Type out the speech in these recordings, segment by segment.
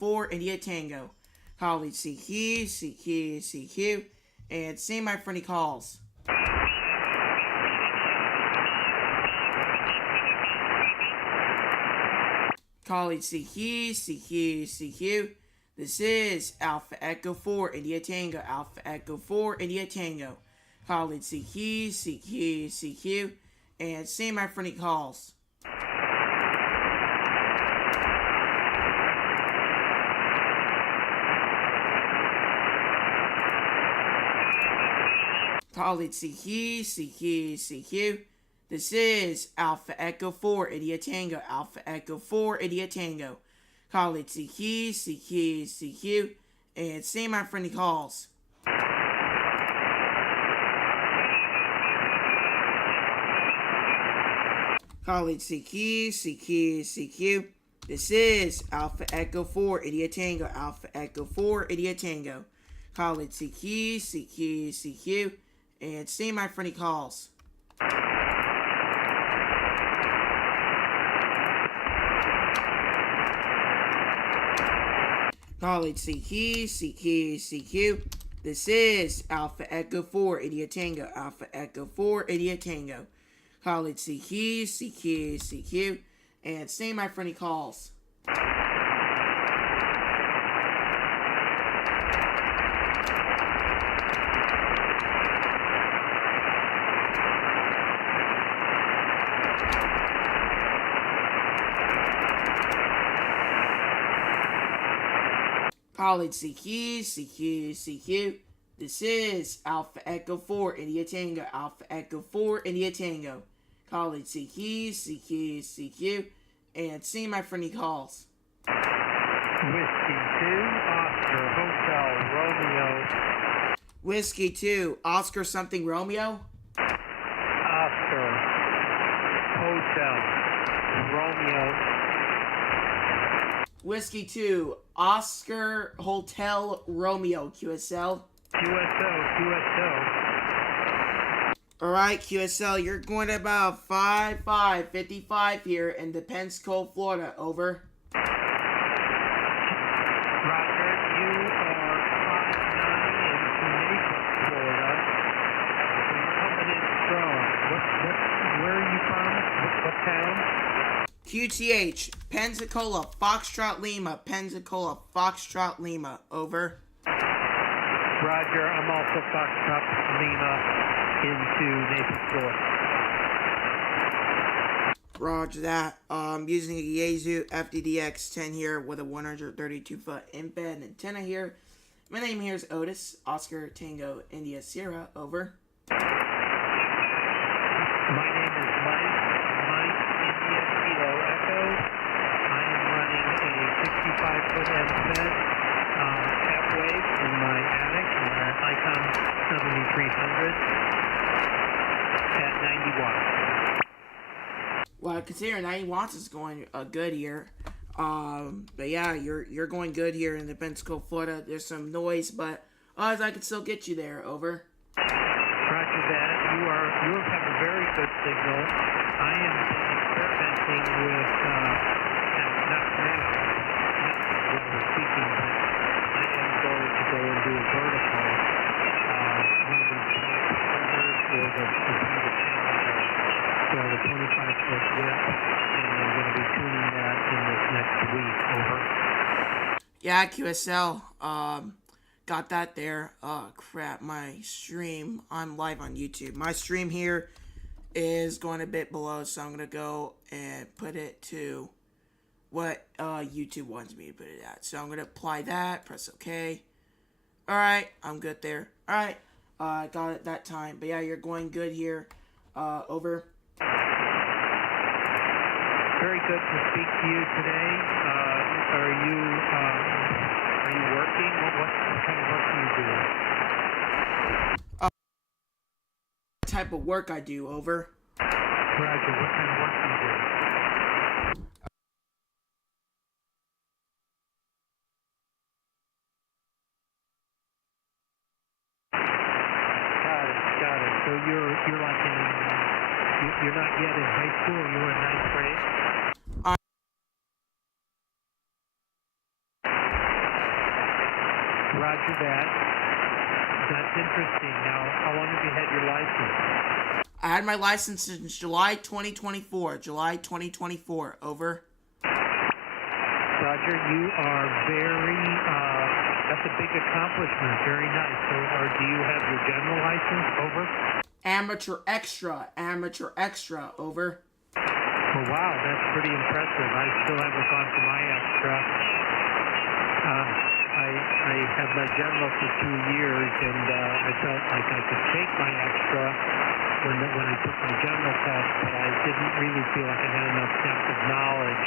4, India Tango. College CQ, CQ, CQ. And see my friendly calls. College CQ, CQ, CQ. This is Alpha Echo 4, India Tango. Alpha Echo 4, India Tango. College CQ, CQ, CQ. And see my friendly calls. College CQ, CQ, CQ. This is Alpha Echo 4, India Tango. Alpha Echo 4, India Tango. College CQ, CQ, CQ. And see my friendly calls. College CQ, CQ, CQ. This is Alpha Echo 4, India Tango. Alpha Echo 4, India Tango. College CQ, CQ, CQ. And see my friendly calls. College CQ, CQ, CQ. This is Alpha Echo 4, India Tango. Alpha Echo 4, India Tango. College CQ, CQ, CQ. And see my friendly calls. College CQ, CQ, CQ. This is Alpha Echo 4, India Tango. Alpha Echo 4, India Tango. College CQ, CQ, CQ. And see my friendly calls. Whiskey 2, Oscar Hotel Romeo. Whiskey 2, Oscar something Romeo. Oscar Hotel Romeo. Whiskey 2, Oscar Hotel Romeo, QSL. QSO. Alright, QSL, you're going to about 55 here in the Pensacola, Florida. Over. Roger, you are Fox 9 in Naples, Florida. You're coming in strong. Where are you from? What town? QTH, Pensacola, Foxtrot Lima, Pensacola, Foxtrot Lima. Over. Roger, I'm also Foxtrot Lima into Naples, Florida. Roger that. Using a Yaesu FDDX10 here with a 132-foot embed antenna here. My name here is Otis, Oscar Tango India Sierra. Over. My name is Mike India Kilo Echo. I am running a 65-foot embed halfwave in my attic on an Icon 7300 at 90 watts. Well, considering 90 watts is going good here. But yeah, you're going good here in the Pensacola, Florida. There's some noise, but odds I can still get you there. Over. Roger that. You have a very good signal. I am experimenting with not now, not when we're speaking, but I am going to go and do a vertical. One of these or the Challenger. So the 25-foot width, and I'm going to be tuning that in this next week. Over. Yeah, QSL. Got that there. Oh, crap. My stream. I'm live on YouTube. My stream here is going a bit below, so I'm going to go and put it to what YouTube wants me to put it at. So I'm going to apply that. Press OK. Alright. I'm good there. Alright. Got it that time. But yeah, you're going good here. Over. Very good to speak to you today. Are you working? What kind of work do you do? What type of work I do? Over. Roger, what kind of work do you do? Got it. So you're like you're not yet in high school. You're in ninth grade. Roger that. That's interesting. Now, how long have you had your license? I had my license since July 2024. July 2024. Over. Roger, you are very, that's a big accomplishment. Very nice. So, do you have your general license? Over. Amateur extra. Amateur extra. Over. Oh, wow, that's pretty impressive. I still haven't gone for my extra. I had my general for 2 years, and I felt like I could take my extra when I took my general test, but I didn't really feel like I had enough depth of knowledge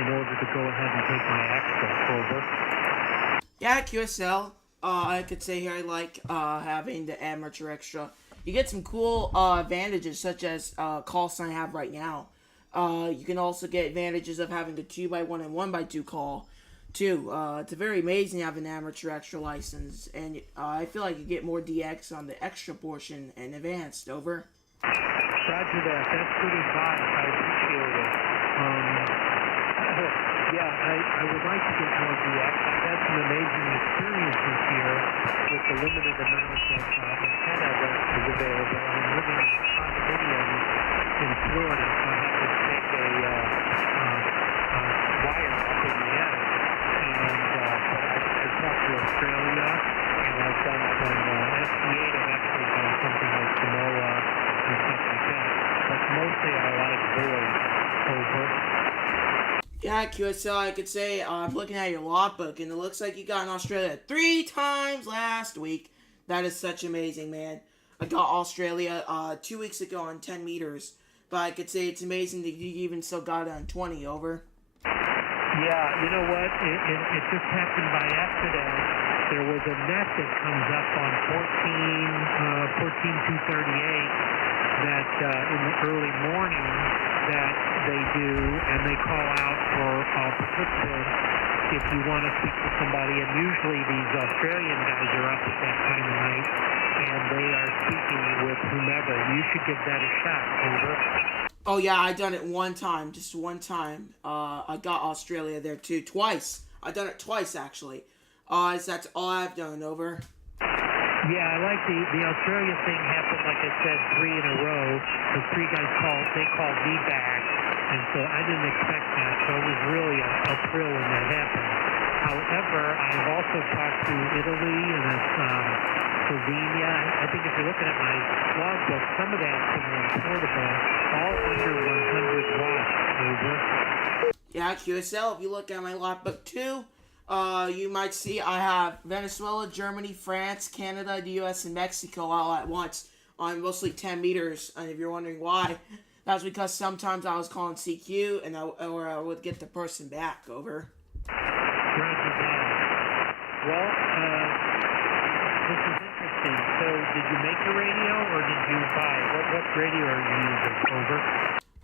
in order to go ahead and take my extra. Over. Yeah, QSL. I could say here I like having the amateur extra. You get some cool advantages, such as call sign I have right now. You can also get advantages of having a 2x1 and 1x2 call, too. It's very amazing having an amateur extra license, and I feel like you get more DX on the extra portion and advanced. Over. Roger that. That's good advice. I appreciate it. Yeah, I would like to get more DX. I've had some amazing experiences here with the limited amount of antenna that is available. I'm living in a condominium in Florida, so I have to take a wire up in the end. And I've talked to Australia, and I've done some SC8. I've actually done something like Samoa and stuff like that. But mostly I like voice. Over. Yeah, QSL, I could say I'm looking at your logbook, and it looks like you got in Australia 3 times last week. That is such amazing, man. I got Australia 2 weeks ago on 10 meters, but I could say it's amazing that you even still got it on 20. Over. Yeah, you know what? It just happened by accident. There was a net that comes up on 14238 that in the early morning that they do, and they call out for participants if you want to speak to somebody. And usually these Australian guys are up at that time of night, and they are speaking with whomever. You should give that a shot. Over. Oh, yeah, I done it one time. Just one time. I got Australia there, too. Twice. I done it twice, actually. That's all I've done. Over. Yeah, I like the Australia thing happened, like I said, 3 in a row. The 3 guys called me back, and so I didn't expect that, so it was really a thrill when that happened. However, I've also talked to Italy and Slovenia. I think if you're looking at my logbook, some of that's been portable, all under 100 watts. Over. Yeah, QSL, if you look at my logbook, too, you might see I have Venezuela, Germany, France, Canada, the U.S., and Mexico all at once on mostly 10 meters. And if you're wondering why, that's because sometimes I was calling CQ and I would get the person back. Over. Roger that. Well, this is interesting. So, did you make a radio or did you buy it? What radio are you using? Over.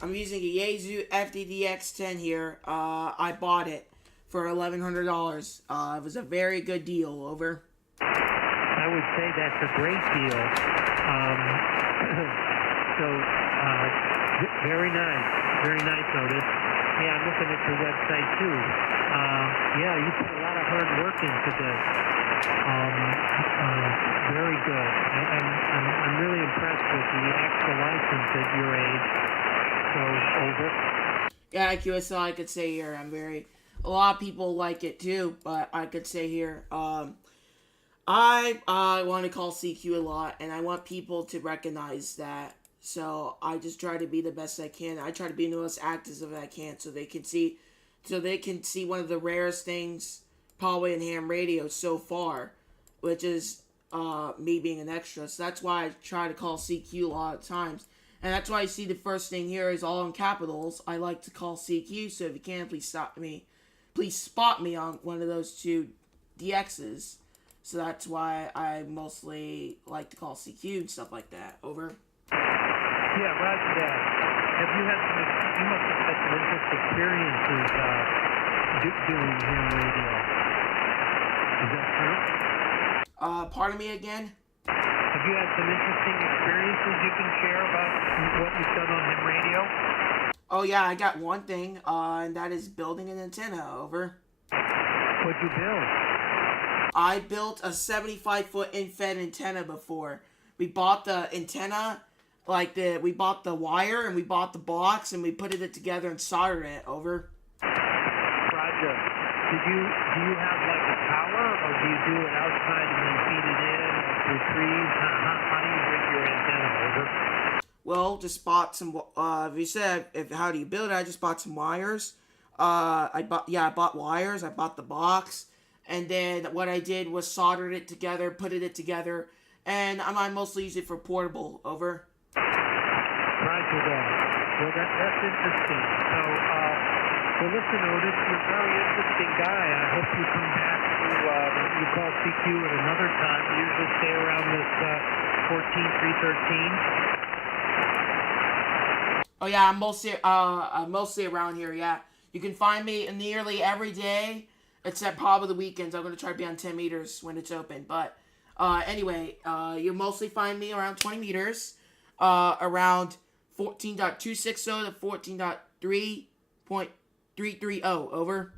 I'm using a Yaesu FDDX10 here. I bought it for $1,100. It was a very good deal. Over. I would say that's a great deal. Very nice. Very nice, Otis. Yeah, I'm looking at your website too. Yeah, you put a lot of hard work into this. Very good. I'm really impressed with the actual license at your age. So, over. Yeah, QSL, I could say here, a lot of people like it too, but I could say here, I want to call CQ a lot, and I want people to recognize that. So I just try to be the best I can. I try to be the most active as I can, so they can see one of the rarest things probably in ham radio so far, which is me being an extra. So that's why I try to call CQ a lot of times. And that's why you see the first thing here is all in capitals. I like to call CQ, so if you can, please stop me. Please spot me on one of those 2 DXs. So that's why I mostly like to call CQ and stuff like that. Over. Yeah, roger that. Have you had you must have had some interesting experiences doing ham radio. Is that true? Pardon me again? Have you had some interesting experiences you can share about what you've done on ham radio? Oh yeah, I got one thing, and that is building an antenna. Over. What'd you build? I built a 75-foot in-fed antenna before. We bought the antenna, we bought the wire and we bought the box and we put it together and soldered it. Over. Roger. Do you have like a tower, or do you do it outside and then feed it in, or through trees? How do you rig your antenna? Over. Well, just bought some. If you said how do you build it, I just bought some wires. I bought wires. I bought the box, and then what I did was soldered it together, put it together, and I mostly use it for portable. Over. Roger that. Well, that's interesting. So, well, listen, Otis, you're a very interesting guy. I hope you come back to you call CQ at another time. You usually stay around this 14313. Oh yeah, I'm mostly around here. Yeah, you can find me nearly every day, except probably the weekends. I'm gonna try to be on 10 meters when it's open. But anyway, you mostly find me around 20 meters, around 14.260 to 14.3.330. Over.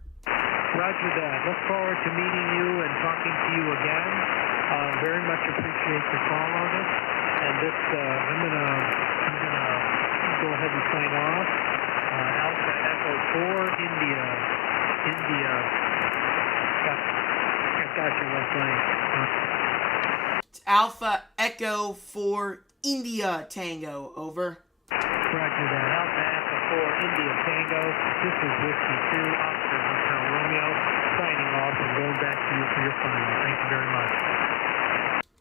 Roger that. Look forward to meeting you and talking to you again. Very much appreciate your call on this. And this, I'm gonna go ahead and sign off. Alpha Echo 4 India. Got you last night. It's Alpha Echo 4 India Tango. Over. Roger that. Alpha Echo 4 India Tango. This is Whiskey 2 Oscar Hotel Romeo signing off and going back to you for your final. Thank you very much.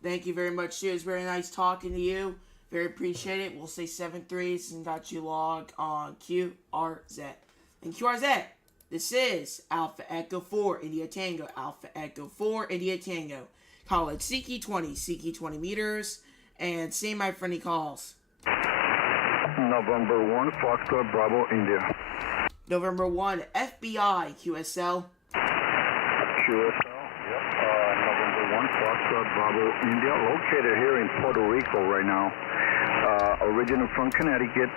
Thank you very much, too. It was very nice talking to you. Very appreciate it. We'll say 7-3s and got you logged on QRZ. And QRZ, this is Alpha Echo 4 India Tango. Alpha Echo 4 India Tango. Call it CQ 20 meters. And say my friendly calls. November 1, Foxtrot Bravo, India. November 1, FBI, QSL. QSL, yep. November 1, Foxtrot Bravo, India. Located here in Puerto Rico right now. Original from Connecticut.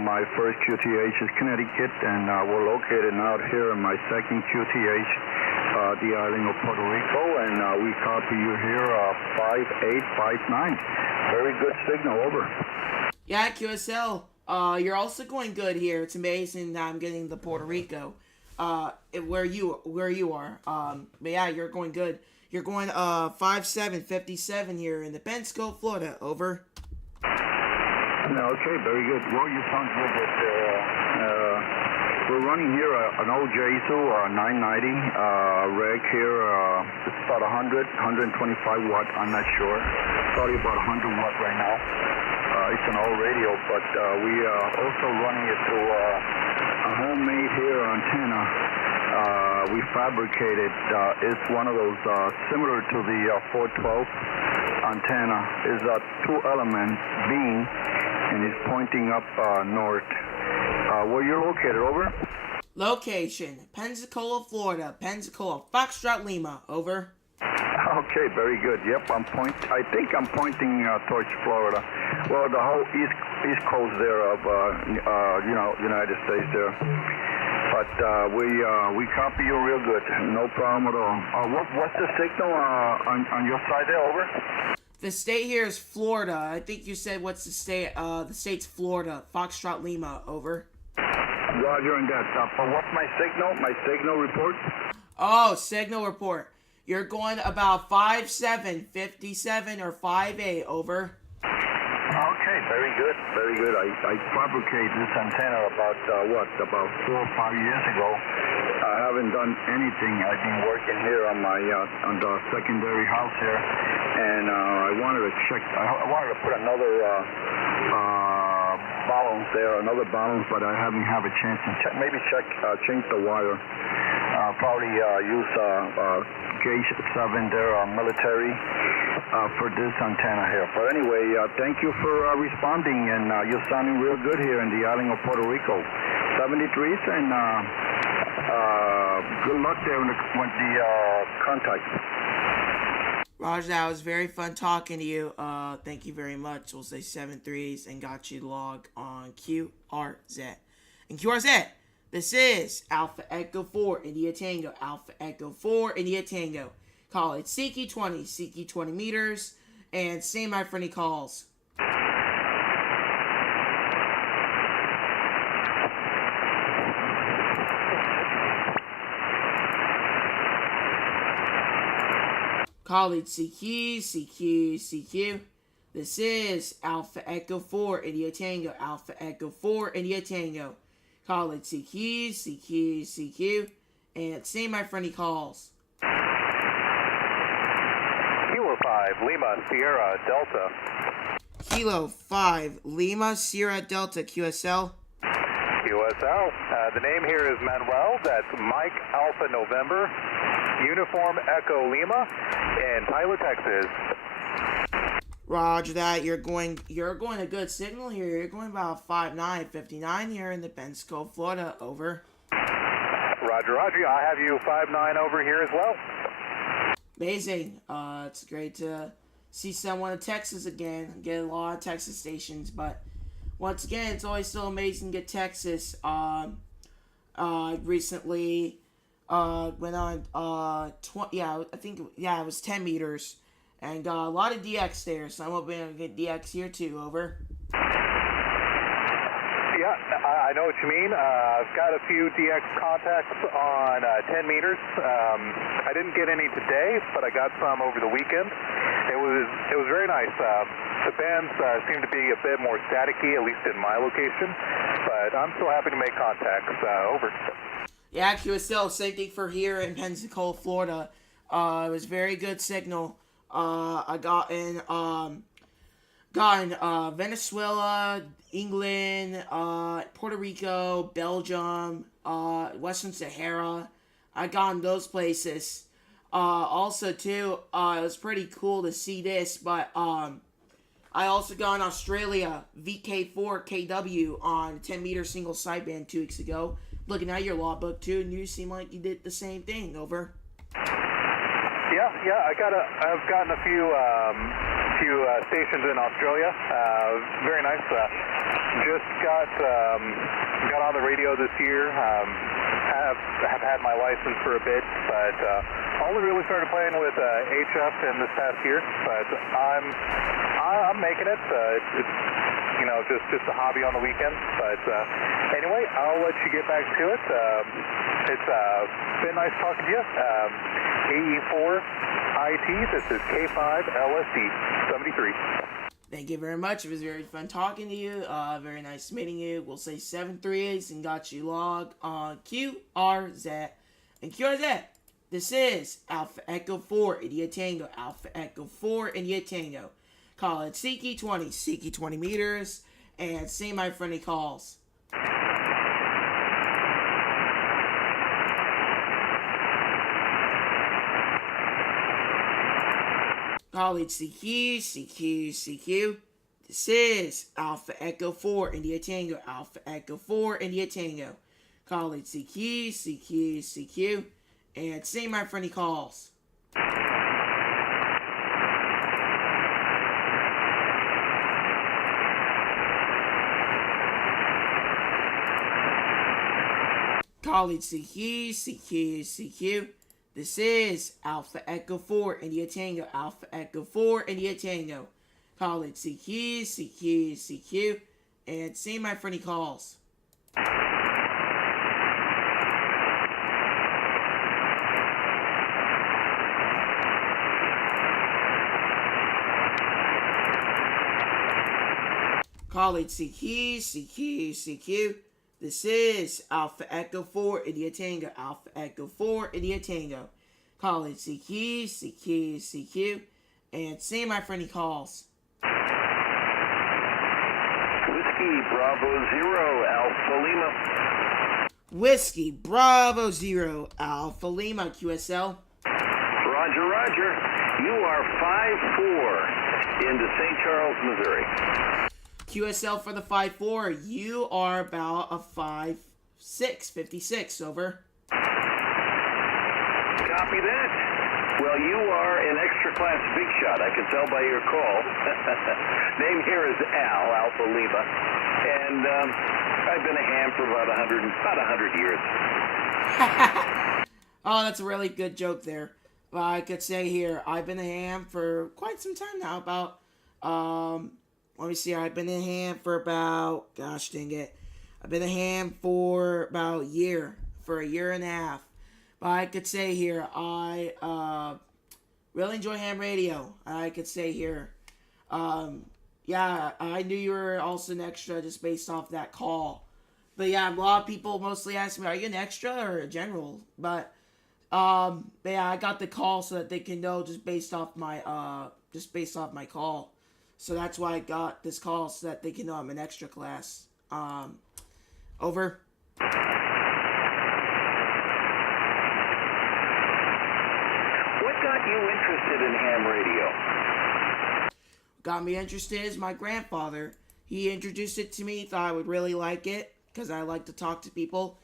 My first QTH is Connecticut, and we're located out here in my second QTH, the island of Puerto Rico, and we copy you here 5859. Very good signal, over. Yeah, QSL. You're also going good here. It's amazing that I'm getting the Puerto Rico, where you are. But yeah, you're going good. You're going 5757 here in the Pensacola, Florida. Over. Okay, very good. Well, you sound good. We're running here an old Yaesu 990 reg here. It's about 125 watt. I'm not sure. Probably about 100 watt right now. It's an old radio, but we are also running it through a homemade here antenna. We fabricated. It's one of those similar to the 412 antenna. Is a 2-element beam, and it's pointing up north. Where you're located, over? Location, Pensacola, Florida. Pensacola, Foxtrot Lima. Over. Okay, very good. Yep, I think I'm pointing towards Florida. Well, the whole east coast there of United States there. But we copy you real good. No problem at all. What's the signal on your side there? Over. The state here is Florida. I think you said what's the state? The state's Florida. Foxtrot Lima. Over. Roger and that. But what's my signal? My signal report? Oh, signal report. You're going about 5757 or 58. Over. Okay, very good, very good. I fabricated this antenna about 4 or 5 years ago. I haven't done anything. I've been working here on my on the secondary house here, and I wanted to check. I wanted to put another balance there, another balance, but I haven't had a chance to check. Maybe change the wire. Probably use gauge 7 there, military, for this antenna here. But anyway, thank you for responding, and you're sounding real good here in the island of Puerto Rico. 73s, and good luck there with the contact. Roger, that was very fun talking to you. Thank you very much. We'll say 7-3s and got you log on QRZ. And QRZ, this is Alpha Echo 4 India Tango. Alpha Echo 4 India Tango. Call it Siki 20 meters, and say my for any calls. Call it CQ. This is Alpha Echo 4 India Tango. Alpha Echo 4 India Tango. Call it CQ. And say my friendly calls. Kilo 5, Lima, Sierra, Delta. Kilo 5, Lima, Sierra, Delta, QSL. QSL. The name here is Manuel. That's Mike Alpha November, Uniform Echo Lima, in Tyler, Texas. Roger that. You're going a good signal here. You're going about 59 here in the Pensacola, Florida. Over. Roger. I have you 59 over here as well. Amazing. It's great to see someone in Texas again. Get a lot of Texas stations, but once again, it's always so amazing to get Texas. Recently went on it was 10 meters and got a lot of DX there, so I'm hoping to get DX here too. Over. Yeah, I know what you mean. I've got a few DX contacts on 10 meters. I didn't get any today, but I got some over the weekend. It was very nice. The bands seem to be a bit more staticky, at least in my location, but I'm still happy to make contacts. Over. Yeah, QSL, same thing for here in Pensacola, Florida. It was very good signal. I got in Venezuela, England, Puerto Rico, Belgium, Western Sahara. I got in those places. Also, too, it was pretty cool to see this, but I also got in Australia, VK4KW on 10-meter single sideband 2 weeks ago. Looking at your logbook, too, and you seem like you did the same thing. Over. Yeah, I've gotten a few stations in Australia. Very nice. Just got on the radio this year. Have had my license for a bit, but only really started playing with HF in this past year. But I'm making it. It's just a hobby on the weekends. But anyway, I'll let you get back to it. It's been nice talking to you. AE4IT, this is K5LSD 73. Thank you very much. It was very fun talking to you. Very nice meeting you. We'll say 738 and got you logged on QRZ. And QRZ, this is Alpha Echo 4 India Tango. Alpha Echo 4 India Tango. Call it Siki 20 meters. And say my friendly calls. Call it CQ. This is Alpha Echo 4 India Tango. Alpha Echo 4 India Tango. Call it CQ. And say my friendly calls. Call it CQ. This is Alpha Echo 4 India Tango. Alpha Echo 4 India Tango. Call it CQ. And say my friendly calls. Call it CQ. This is Alpha Echo 4 India Tango. Alpha Echo 4 India Tango. Call it CQ. And say my friendly calls. Whiskey Bravo 0, Alpha Lima. Whiskey Bravo 0, Alpha Lima, QSL. Roger. You are 5-4 into St. Charles, Missouri. QSL for the 5-4. You are about a 5-6, 56. Over. Copy that. Well, you are an extra class big shot. I can tell by your call. Name here is Al, Alpha Lima. And I've been a ham for about 100 years. Oh, that's a really good joke there. Well, I could say here, I've been a ham for quite some time now. Let me see, I've been a ham for about, gosh dang it, I've been a ham for about a year and a half. But I could say here, I really enjoy ham radio. I could say here, yeah, I knew you were also an extra just based off that call. But yeah, a lot of people mostly ask me, "Are you an extra or a general?" But yeah, I got the call so that they can know just based off my call. So that's why I got this call so that they can know I'm an extra class. Over. What got you interested in ham radio? Got me interested is my grandfather. He introduced it to me, thought I would really like it because I like to talk to people.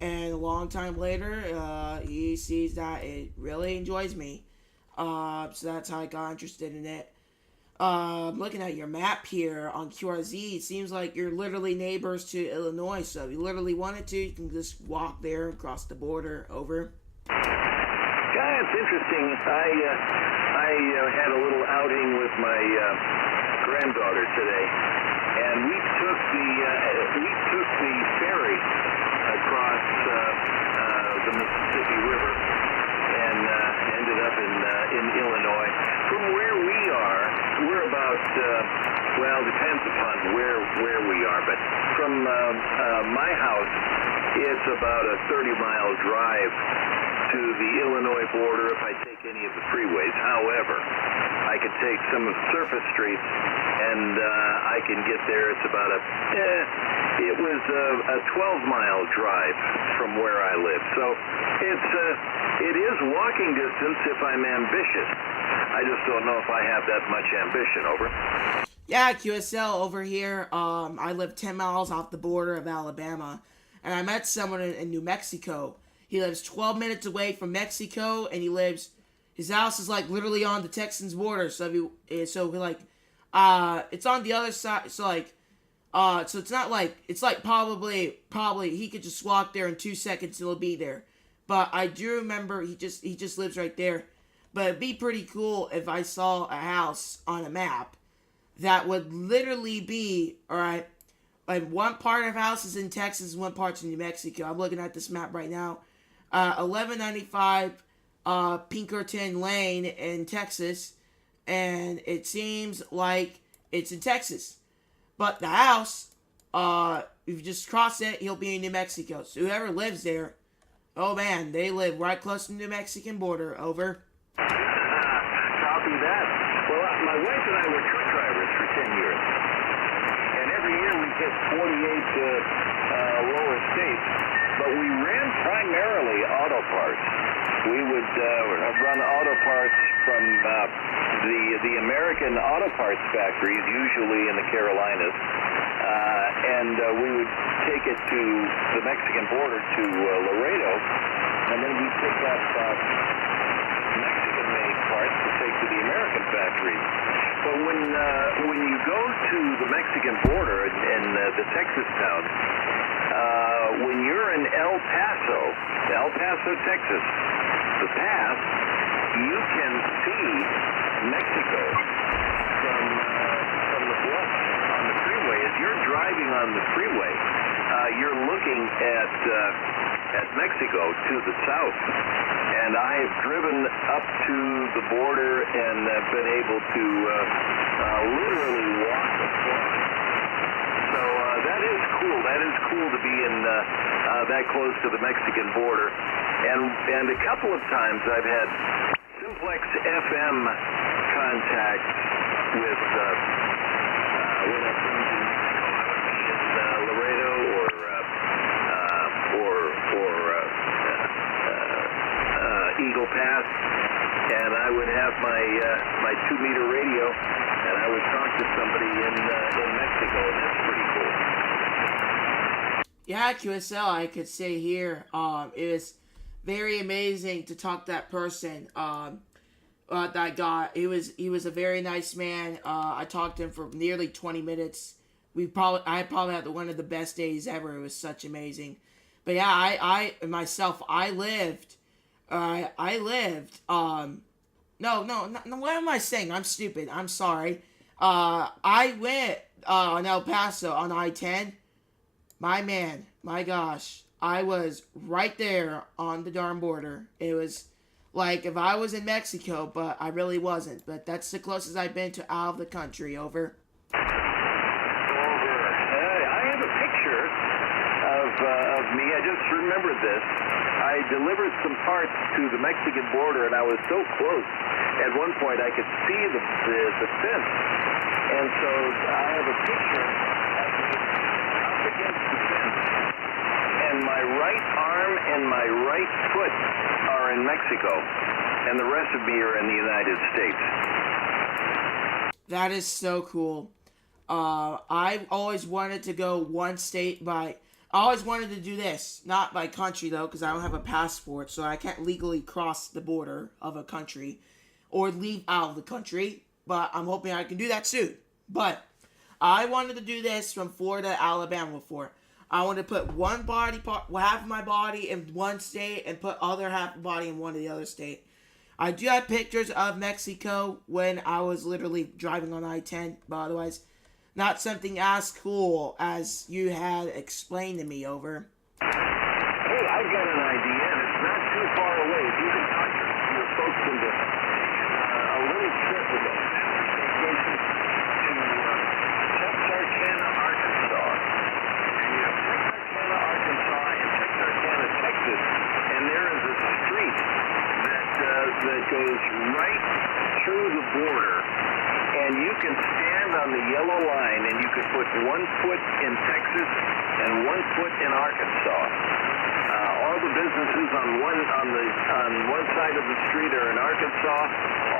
And a long time later, he sees that it really enjoys me. So that's how I got interested in it. Looking at your map here on QRZ, it seems like you're literally neighbors to Illinois. So if you literally wanted to, you can just walk there and cross the border. Over. Yeah, it's interesting. I had a little outing with my granddaughter today, and we took the ferry across the Mississippi River and ended up in Illinois. From where we are, we're about well, depends upon where we are, but from my house, it's about a 30-mile drive to the Illinois border if I take any of the freeways. However, I could take some of the surface streets, and I can get there. It's about it was a 12-mile drive from where I live. So it is walking distance if I'm ambitious. I just don't know if I have that much ambition. Over. Yeah, QSL over here. I live 10 miles off the border of Alabama, and I met someone in New Mexico. He lives 12 minutes away from Mexico, and his house is like literally on the Texans border. So it's on the other side. So it's not like, it's like probably he could just walk there in 2 seconds and he'll be there. But I do remember he just lives right there. But it'd be pretty cool if I saw a house on a map that would literally be, alright, like one part of the house is in Texas, one part's in New Mexico. I'm looking at this map right now. 1195 Pinkerton Lane in Texas, and it seems like it's in Texas. But the house, if you just cross it, he'll be in New Mexico. So whoever lives there, oh man, they live right close to the New Mexican border. Over. Copy that. Well, my wife and I were truck drivers for 10 years. And every year we hit 48 lower states. But we ran primarily auto parts. We would run auto parts from the American auto parts factories, usually in the Carolinas. And we would take it to the Mexican border to Laredo. And then we'd pick up Mexican-made parts to take to the American factories. But when you go to the Mexican border in the Texas town, when you're in El Paso, Texas, the pass, you can see Mexico from the bluff on the freeway. As you're driving on the freeway, you're looking at Mexico to the south. And I have driven up to the border and been able to literally walk across. So that is cool. That is cool to be in that close to the Mexican border. And a couple of times I've had Simplex FM contact with when I come in Laredo or Eagle Pass, and I would have my 2-meter radio, and I would talk to somebody in Mexico, and that's pretty cool. Yeah, QSL, I could say here, it was very amazing to talk to that person. That guy, he was a very nice man. I talked to him for nearly 20 minutes. I probably had one of the best days ever. It was such amazing. But yeah, I lived I lived, no, what am I saying? I'm stupid. I'm sorry. I went, on El Paso on I-10. My man, my gosh. I was right there on the darn border. It was like if I was in Mexico, but I really wasn't. But that's the closest I've been to out of the country. Over. I have a picture of me. I just remembered this. I delivered some parts to the Mexican border, and I was so close. At one point, I could see the fence, and so I have a picture up against the fence, and my right arm and my right foot are in Mexico, and the rest of me are in the United States. That is so cool. I've always wanted to go one state by. I always wanted to do this, not by country though, because I don't have a passport, so I can't legally cross the border of a country or leave out of the country. But I'm hoping I can do that soon. But I wanted to do this from Florida to Alabama before. I want to put one body part, half of my body in one state, and put other half of the body in one of the other state. I do have pictures of Mexico when I was literally driving on I-10, but otherwise, not something as cool as you had explained to me. Over. Hey, I've got an idea, and it's not too far away. If you can talk your folks into a little trip with a vacation to Texarkana, Arkansas. And you have Texarkana, Arkansas, and Texarkana, Texas, and there is a street that goes right through the border, and you can stand on the yellow line, and you can put 1 foot in Texas and 1 foot in Arkansas. All the businesses on one side of the street are in Arkansas.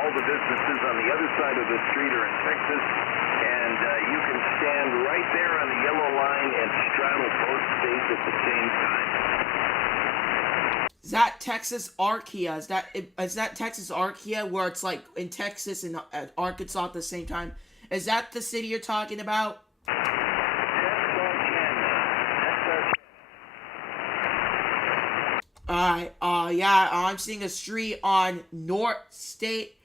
All the businesses on the other side of the street are in Texas, and you can stand right there on the yellow line and straddle both states at the same time. Is that Texas Archaea? Is that Texas Archaea where it's like in Texas and Arkansas at the same time? Is that the city you're talking about? Alright, yeah, I'm seeing a street on North State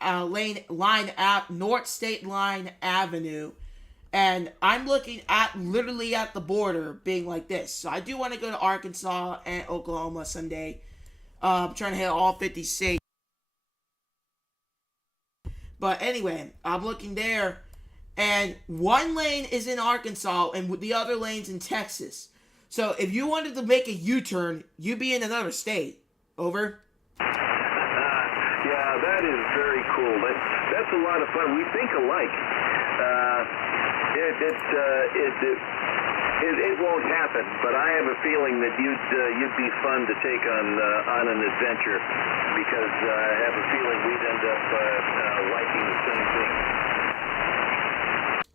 Line Avenue, and I'm looking at literally at the border being like this. So I do want to go to Arkansas and Oklahoma someday. I'm trying to hit all 50 states. But anyway, I'm looking there, and one lane is in Arkansas and the other lane's in Texas. So if you wanted to make a U-turn, you'd be in another state. Over. Yeah, that is very cool. That's a lot of fun. We think alike. It won't happen, but I have a feeling that you'd be fun to take on an adventure, because I have a feeling we'd end up liking the same thing.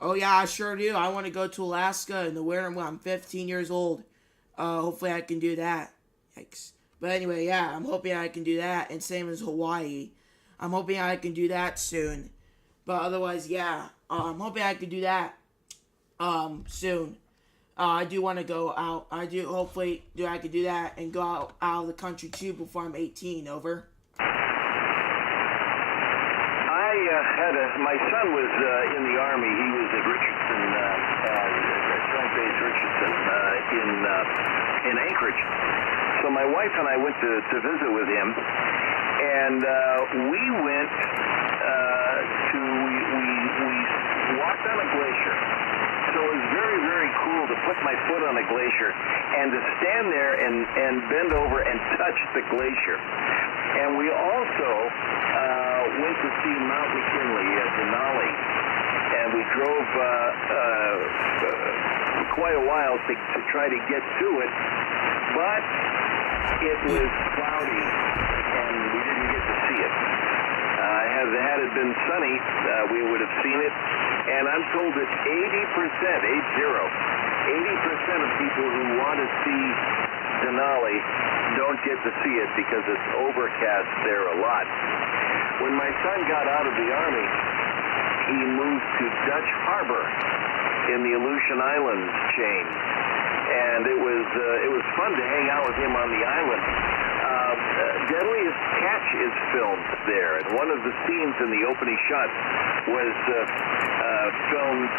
Oh yeah, I sure do. I want to go to Alaska in the winter when I'm 15 years old. Hopefully I can do that. Yikes. But anyway, yeah, I'm hoping I can do that. And same as Hawaii. I'm hoping I can do that soon. But otherwise, yeah, I'm hoping I can do that soon. I do want to go out. I can do that and go out of the country too before I'm 18. Over. My son was in the Army. He was at Richardson, Joint Base Richardson in Anchorage. So my wife and I went to visit with him, and we went we walked on a glacier. So it was very, very cool to put my foot on a glacier and to stand there and bend over and touch the glacier. And we also went to see Mount McKinley at Denali, and we drove quite a while to try to get to it, but it was cloudy and we didn't get to see it. Had it been sunny, we would have seen it, and I'm told that 80% of people who want to see Denali don't get to see it because it's overcast there a lot. When my son got out of the Army, he moved to Dutch Harbor in the Aleutian Islands chain, and it was fun to hang out with him on the island. Deadliest Catch is filmed there, and one of the scenes in the opening shot was filmed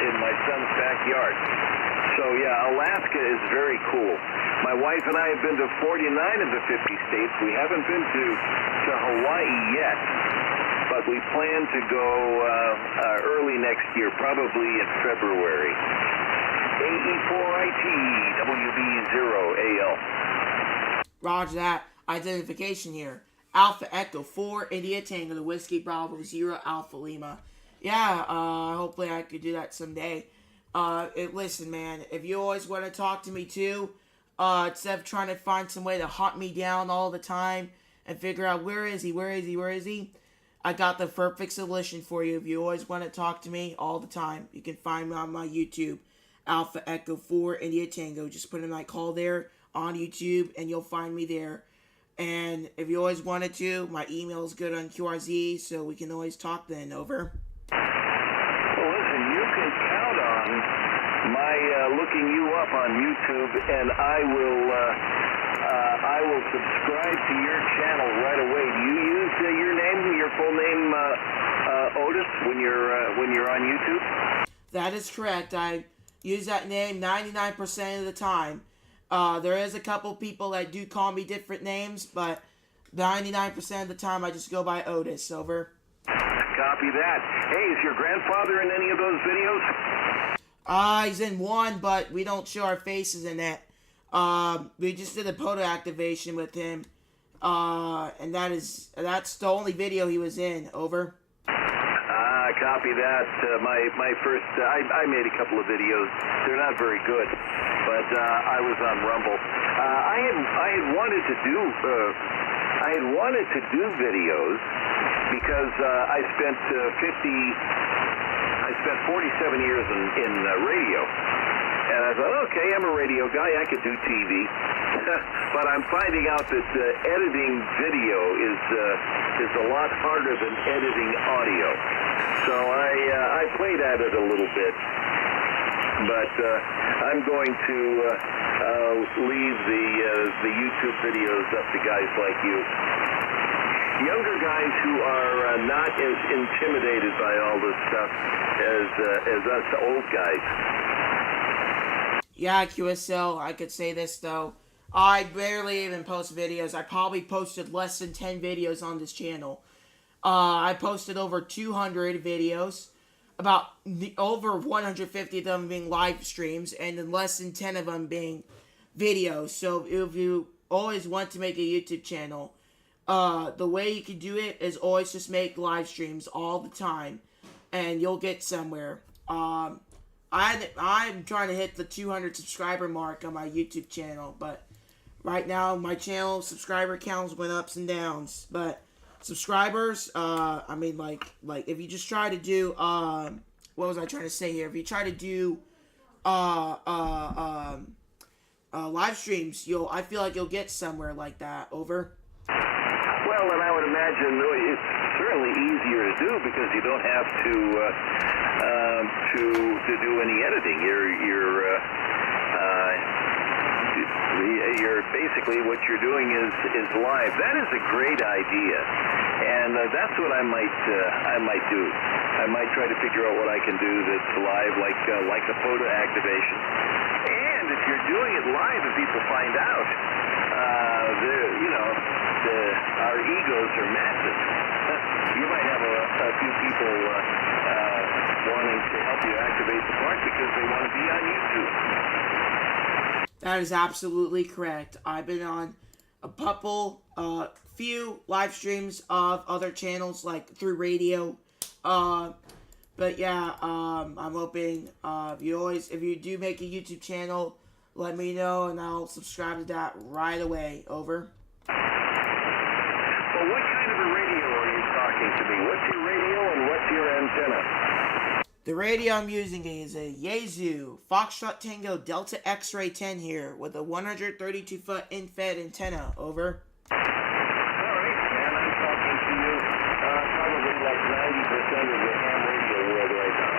in my son's backyard. So yeah, Alaska is very cool. My wife and I have been to 49 of the 50 states. We haven't been to Hawaii yet, but we plan to go early next year, probably in February. AE4IT, WB0AL. Roger that. Identification here. Alpha Echo 4, India Tango, the Whiskey Bravo 0, Alpha Lima. Yeah, hopefully I could do that someday. Listen, man, if you always want to talk to me too, instead of trying to find some way to hunt me down all the time and figure out where is he, I got the perfect solution for you. If you always want to talk to me all the time, you can find me on my YouTube, Alpha Echo 4, India Tango. Just put in my call there on YouTube, and you'll find me there. And if you always wanted to, my email is good on QRZ, so we can always talk then. Over. Well, listen, you can count on my looking you up on YouTube, and I will subscribe to your channel right away. Do you use your full name, Otis, when you're on YouTube? That is correct. I use that name 99% of the time. There is a couple people that do call me different names, but 99% of the time I just go by Otis. Over. Copy that. Hey, is your grandfather in any of those videos? He's in one, but we don't show our faces in it. We just did a photo activation with him, and that's the only video he was in. Over. Copy that. My first, I made a couple of videos. They're not very good, but I was on Rumble. I had wanted to do videos because I spent 47 years in radio. And I thought, okay, I'm a radio guy, I could do TV. But I'm finding out that editing video is a lot harder than editing audio. So I played at it a little bit. But I'm going to leave the YouTube videos up to guys like you. Younger guys who are not as intimidated by all this stuff as us old guys. Yeah, QSL, I could say this though. I barely even post videos. I probably posted less than 10 videos on this channel. I posted over 200 videos, about over 150 of them being live streams, and then less than 10 of them being videos. So if you always want to make a YouTube channel, the way you can do it is always just make live streams all the time, and you'll get somewhere. I'm trying to hit the 200 subscriber mark on my YouTube channel, but right now my channel subscriber counts went ups and downs. But subscribers, I mean, like if you just try to do, what was I trying to say here? If you try to do, live streams, I feel like you'll get somewhere like that. Over. Well, and I would imagine it's certainly easier to do because you don't have to do any editing. You're basically what you're doing is live. That is a great idea, and that's what I might do. I might try to figure out what I can do that's live, like a photo activation. And if you're doing it live and people find out, our egos are massive. You might have a few people wanting to help you activate the part because they want to be on YouTube. That is absolutely correct. I've been on a few live streams of other channels, like through radio. But yeah, I'm hoping if you do make a YouTube channel, let me know and I'll subscribe to that right away. Over. Well, what kind of a radio are you talking to me? What's your radio and what's your antenna? The radio I'm using is a Yaesu Foxtrot Tango Delta X-Ray 10 here with a 132-foot in-fed antenna. Over. All right, and I'm talking to you probably like 90% of the ham radio world right now.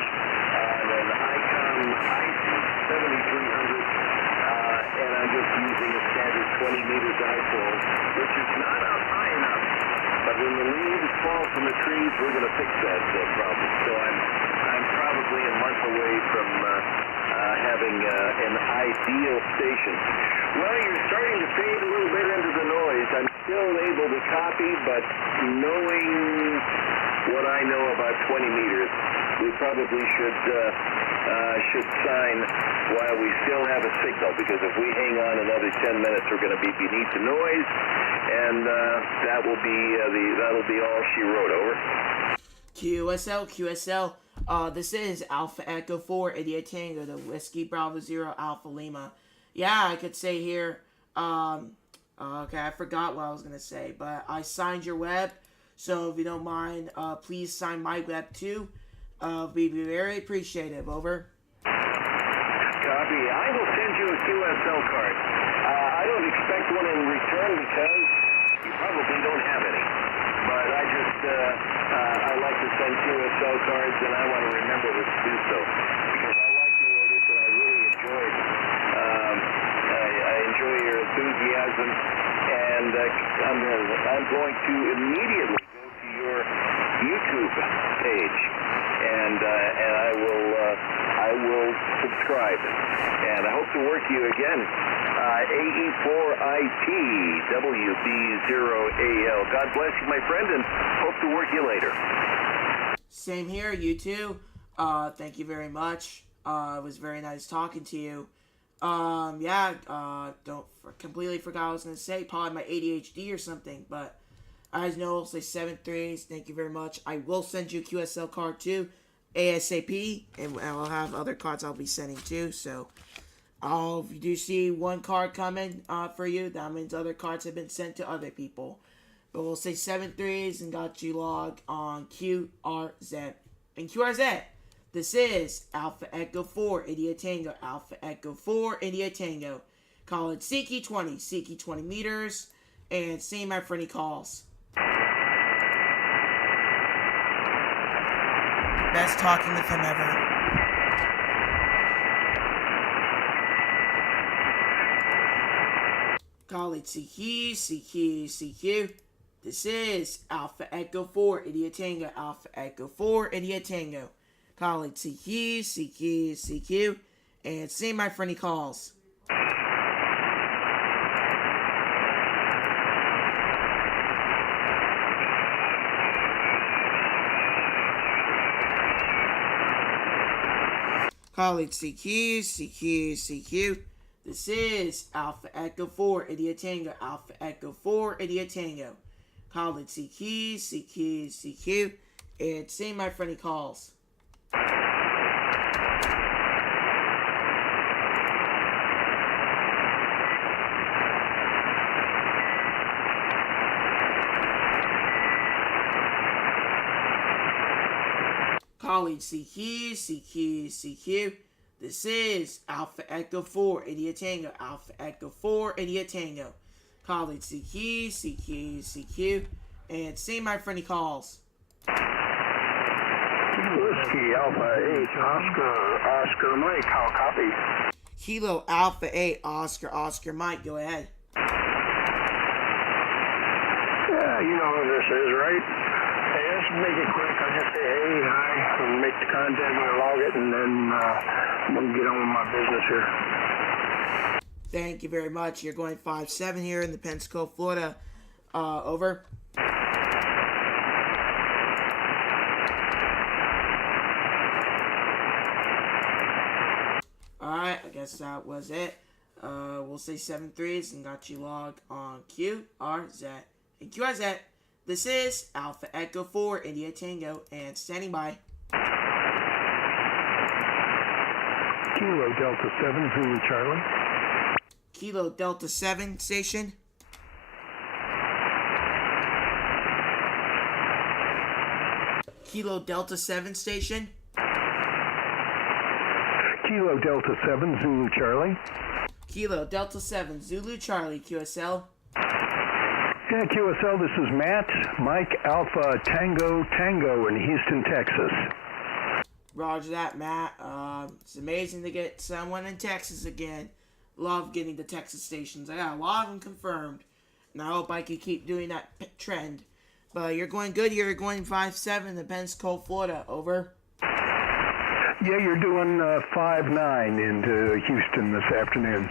An ICOM IC7300, and I'm just using a standard 12 20-meter dipole, which is not up high enough. But when the leaves fall from the trees, we're going to fix that problem. So I'm probably a month away from having an ideal station. Well, you're starting to fade a little bit into the noise. I'm still able to copy, but knowing what I know about 20 meters, we probably should sign while we still have a signal, because if we hang on another 10 minutes, we're going to be beneath the noise, and that'll be all she wrote. Over. QSL. This is Alpha Echo 4 India Tango, the Whiskey Bravo Zero Alpha Lima. Yeah, I could say here, okay, I forgot what I was going to say, but I signed your web, so if you don't mind, please sign my web too. We'd be very appreciative. Over. Copy. I will send you a QSL card. I don't expect one in return because you probably don't have any. But I like to send QSL cards, and I want to remember to do so. Because I like you, Otis, and I really enjoyed. I enjoy your enthusiasm, and I'm going to immediately go to your YouTube page, and I will subscribe, and I hope to work you again. AE4ITWB0AL. God bless you, my friend, and hope to work you later. Same here, you too. Thank you very much. It was very nice talking to you. Completely forgot what I was going to say. Probably my ADHD or something, but I know I'll say 7-3s. Thank you very much. I will send you a QSL card too, ASAP, and I'll have other cards I'll be sending too. So, if you do see one card coming for you, that means other cards have been sent to other people. But we'll say 7-3s and got you logged on QRZ. And QRZ, this is Alpha Echo 4 India Tango. Alpha Echo 4 India Tango. Call it CK20. CK20 meters. And see my for any calls. Best talking with him ever. Call it CQ. This is Alpha Echo 4 India Tango. Alpha Echo 4 India Tango. Call it CQ. And see my for any calls. Call it CQ. This is Alpha Echo 4 India Tango. Alpha Echo 4 India Tango. Call it CQ. And see my friendly calls. Call it CQ. This is Alpha Echo 4 India Tango. Alpha Echo 4 India Tango. Call it CQ. And see my friendly calls. Whiskey Alpha 8 Oscar Mike, how copy? Kilo Alpha 8 Oscar Mike, go ahead. Yeah, you know who this is, right? Hey, let's make it quick. I'll just say hey, hi, and make the contact, and log it, and then I'm going to get on with my business here. Thank you very much. You're going 5-7 here in the Pensacola, Florida. Over. Alright, I guess that was it. We'll say 7-3s and got you logged on QRZ. And QRZ, this is Alpha Echo 4 India Tango, and standing by. Kilo Delta 7 Zulu Charlie. Kilo Delta 7 station. Kilo Delta 7 station. Kilo Delta 7 Zulu Charlie. Kilo Delta 7 Zulu Charlie, QSL. Yeah, QSL, this is Matt, Mike Alpha Tango in Houston, Texas. Roger that, Matt. It's amazing to get someone in Texas again. Love getting the Texas stations. I got a lot of them confirmed. And I hope I can keep doing that trend. But you're going good here. You're going 5-7 to Pensacola, Florida. Over. Yeah, you're doing 5-9 into Houston this afternoon.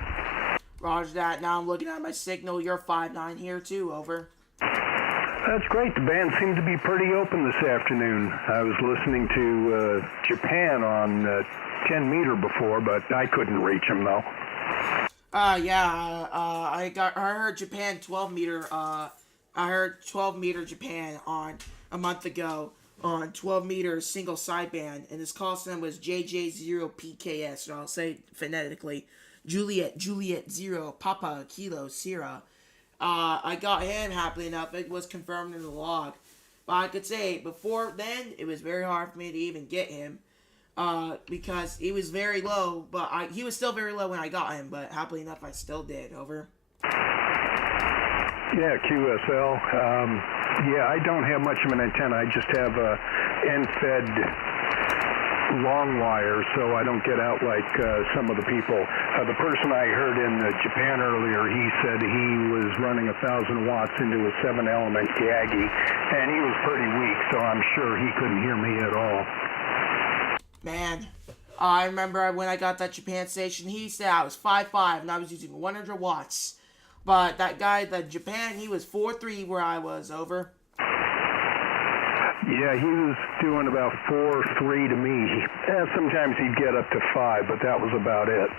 Roger that. Now I'm looking at my signal. You're 5-9 here too. Over. That's great. The band seemed to be pretty open this afternoon. I was listening to Japan on 10 meter before, but I couldn't reach them though. I heard Japan 12 meter. I heard 12 meter Japan on a month ago on 12 meter single sideband, and his call sign was JJ0PKS. So I'll say phonetically, Juliet 0 Papa Kilo Sierra. I got him, happily enough. It was confirmed in the log. But I could say, before then, it was very hard for me to even get him. Because he was very low, but he was still very low when I got him. But happily enough, I still did. Over. Yeah, QSL. Yeah, I don't have much of an antenna. I just have a end-fed long wire, so I don't get out like some of the people. The person I heard in Japan earlier, he said he was running 1,000 watts into a 7-element Yagi, and he was pretty weak, so I'm sure he couldn't hear me at all. Man, I remember when I got that Japan station, he said I was 5'5", and I was using 100 watts. But that guy, the Japan, he was 4'3" where I was. Over. Yeah, he was doing about 4.3 to me. Sometimes he'd get up to 5, but that was about it.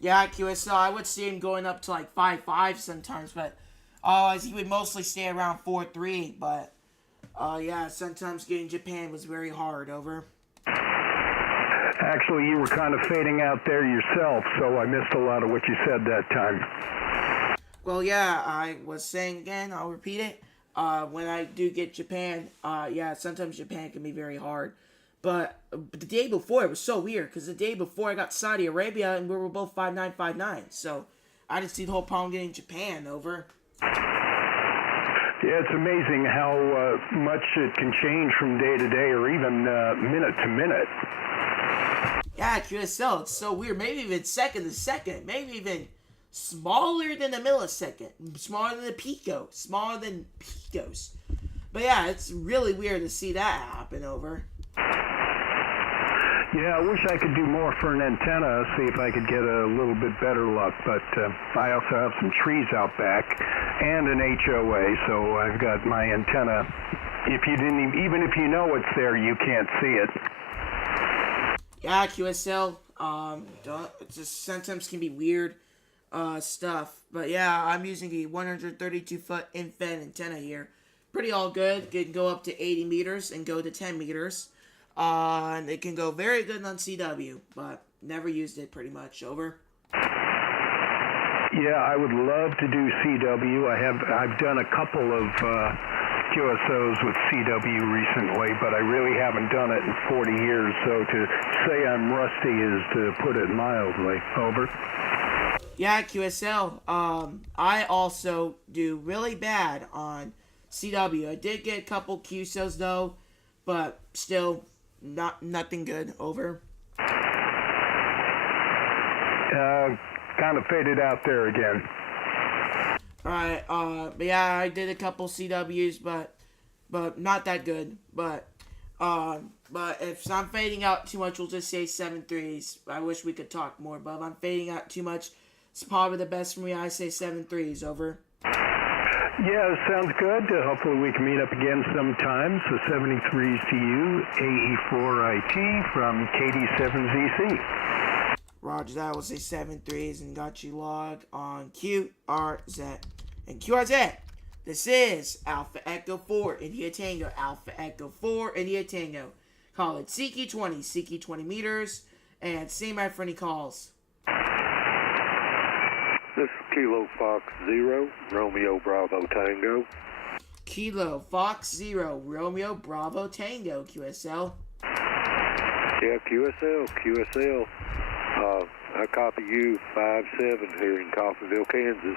Yeah, QSL, I would see him going up to like 5'5" sometimes, but he would mostly stay around 4'3", but yeah, sometimes getting Japan was very hard. Over. Actually, you were kind of fading out there yourself, so I missed a lot of what you said that time. Well, yeah, I was saying again, I'll repeat it. When I do get Japan, yeah, sometimes Japan can be very hard. But the day before, it was so weird, because the day before I got Saudi Arabia, and we were both 5'9", 5'9". So I didn't see the whole problem getting Japan. Over. Yeah, it's amazing how much it can change from day to day or even minute to minute. Yeah, QSL, it's so weird. Maybe even second to second. Maybe even smaller than a millisecond. Smaller than a pico. Smaller than picos. But yeah, it's really weird to see that happen. Over. Yeah, I wish I could do more for an antenna, see if I could get a little bit better luck, but I also have some trees out back and an HOA, so I've got my antenna. Even if you know it's there, you can't see it. Yeah, QSL, it just sometimes can be weird stuff, but yeah, I'm using a 132-foot in-fed antenna here. Pretty all good. Can go up to 80 meters and go to 10 meters. And it can go very good on CW, but never used it pretty much. Over. Yeah, I would love to do CW. I've done a couple of QSOs with CW recently, but I really haven't done it in 40 years, so to say I'm rusty is to put it mildly. Over. Yeah, QSL. I also do really bad on CW. I did get a couple QSOs though, but still nothing good. Over. Kind of faded out there again. Alright, but yeah, I did a couple CWs, but not that good. But if I'm fading out too much, we'll just say 7.3s. I wish we could talk more, but if I'm fading out too much, it's probably the best for me. I say 7.3s. Over. Yeah, sounds good. Hopefully we can meet up again sometime. So 73s to you, AE4IT from KD7ZC. Roger, that was a 7.3s and got you logged on QRZ. And QRZ, this is Alpha Echo 4 India Tango. Alpha Echo 4 India Tango. Call it CQ20, CQ20 meters, and see my for any calls. This is Kilo Fox 0, Romeo Bravo Tango. Kilo Fox 0, Romeo Bravo Tango, QSL. Yeah, QSL. I copy you 5-7 here in Coffeyville, Kansas.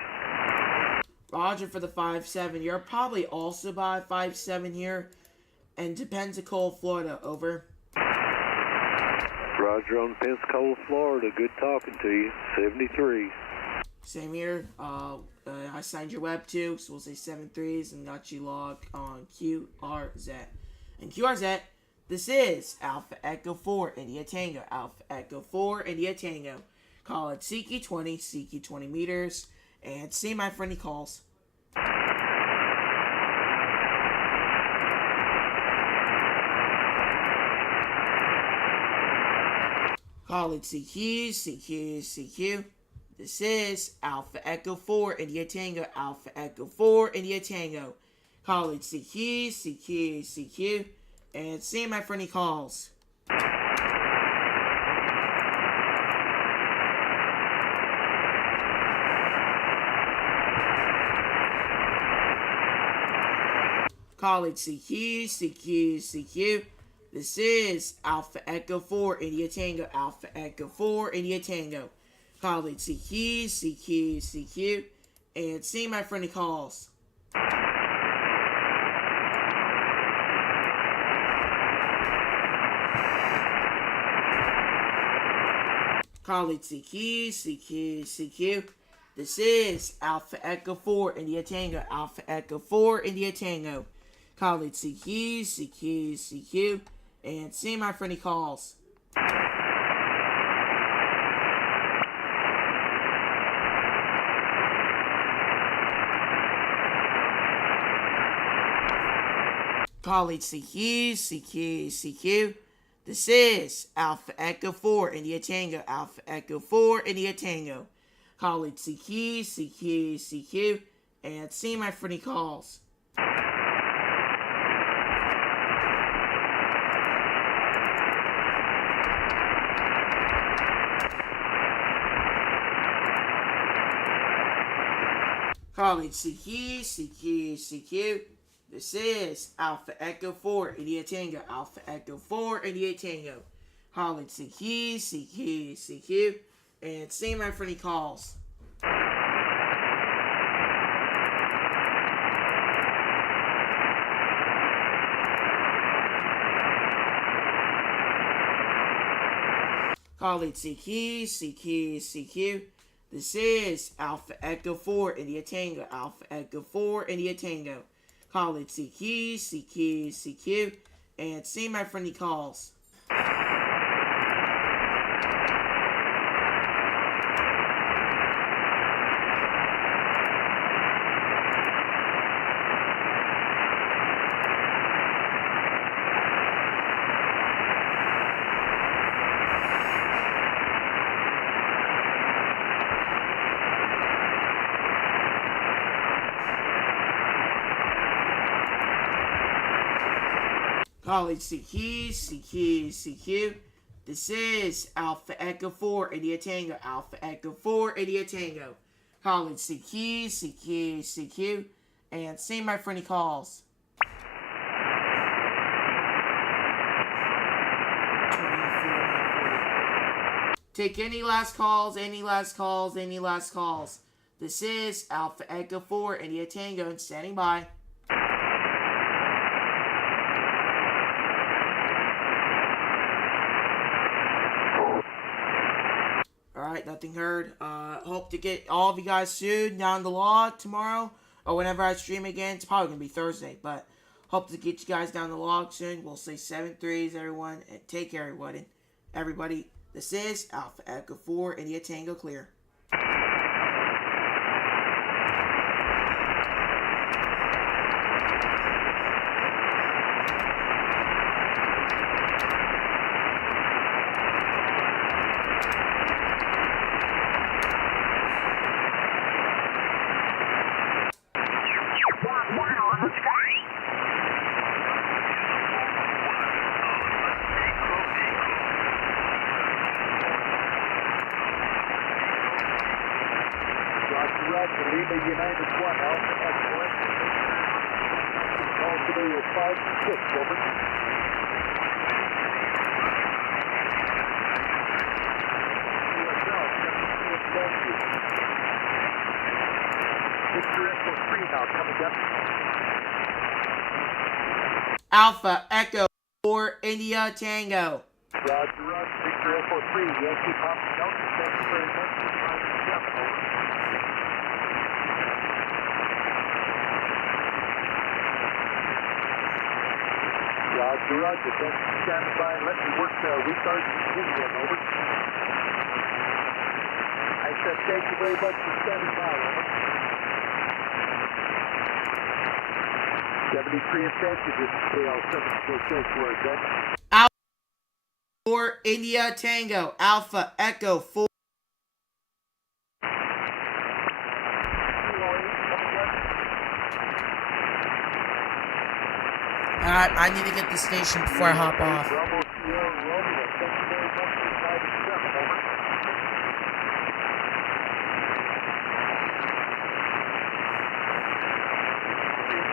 Roger for the 5-7. You're probably also by 5-7 here. And to Pensacola, Florida. Over. Roger. Roger on Pensacola, Florida. Good talking to you. 73. Same here. I signed your web too, so we'll say 7-3s and got you logged on QRZ. And QRZ, this is Alpha Echo 4 India Tango. Alpha Echo 4 India Tango. Call it CQ20, CQ20 meters, and see my friendly calls. Call it CQ, CQ, CQ. This is Alpha Echo 4 India Tango. Alpha Echo 4 India Tango. Call it CQ, CQ, CQ, and see my friendly calls. Call it CQ, CQ, CQ. This is Alpha Echo 4 India Tango. Alpha Echo 4 India Tango. Call it CQ, CQ, CQ, and see my friendly calls. Call it CQ, CQ, CQ. This is Alpha Echo 4 India Tango. Alpha Echo 4 India Tango. Call it CQ, CQ, CQ, and see my friendly calls. Call it CQ, CQ, CQ. This is Alpha Echo 4 India Tango. Alpha Echo 4 India Tango. Call it CQ, CQ, CQ, and see my friendly calls. Call it CQ, CQ, CQ. This is Alpha Echo 4 India Tango. Alpha Echo 4 India Tango. Call it CQ, CQ, CQ, and see my friendly calls. Call it CQ, CQ, CQ. This is Alpha Echo 4 India Tango. Alpha Echo 4 India Tango. Call it CQ, CQ, CQ, and see my friendly calls. Call it CQ, CQ, CQ. This is Alpha Echo 4 India Tango. Alpha Echo 4 India Tango. Call it CQ, CQ, CQ, and see my friendly calls. Take any last calls, any last calls, any last calls. This is Alpha Echo 4 India Tango and standing by. Alright, nothing heard. Hope to get all of you guys soon down the log tomorrow or whenever I stream again. It's probably going to be Thursday, but hope to get you guys down the log soon. We'll say 7-3s, everyone, and take care, everybody. This is Alpha Echo 4 India Tango Clear. Lima United 1, Alpha Excellent. Call today is 5-6, over. Alpha Echo 4 India Tango. Roger, Victor Echo 3, Yankee Papa Delta, thank you very much for flying 7, over. Roger, roger, thanks for standing by and letting me work retard again, over. I said thank you very much for standing by, over. 73 and thank you, this is KL746, we're good. Alpha 4 India Tango. Alpha Echo 4. Alright, I need to get the station before I hop off. Bravo Sierra Romeo, thank you very much for flight 7, over.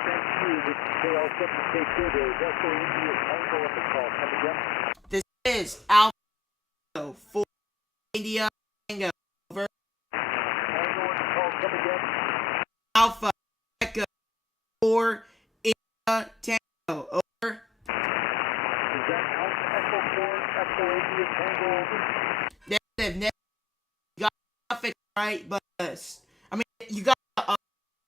Thank you, this is KL746, there's Echo India Tango on the call, come again. This is Alpha 4 India Tango. Over. Tango on the call, come again. Alpha Echo 4 India Tango. Over. Is that Alpha Echo 4, Echo India Tango, over? Negative. You got the suffix right, but I mean, you got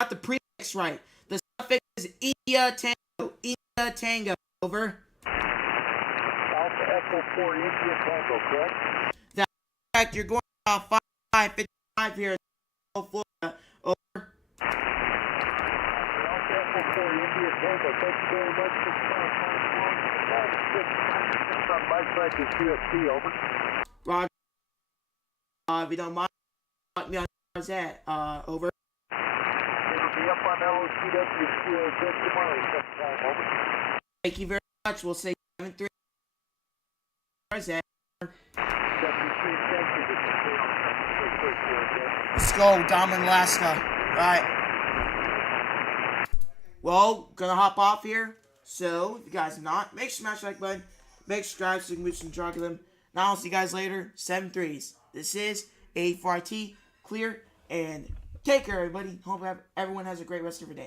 the prefix right. The suffix is India Tango. India Tango. Over. Alpha Echo 4 India Tango, correct? That's correct. You're going about 555 here in Florida. Over. Alpha Echo 4 India Tango, thank you very much for flying 5 on my side to QFC, over. Roger. If you don't mind, let me on where's that? Over. It'll be up on LOCW tomorrow, sometime, over. Thank you very much. We'll say 7-3. Where's that? 73, thank you, this is KL746, Let's go, Domin, Alaska. Alright. Well, gonna hop off here. So, if you guys have not, make sure to smash the like button. Make sure to subscribe so you can move some drug them. Now I'll see you guys later. 7-3s. This is A4IT, clear, and take care, everybody. Hope everyone has a great rest of your day.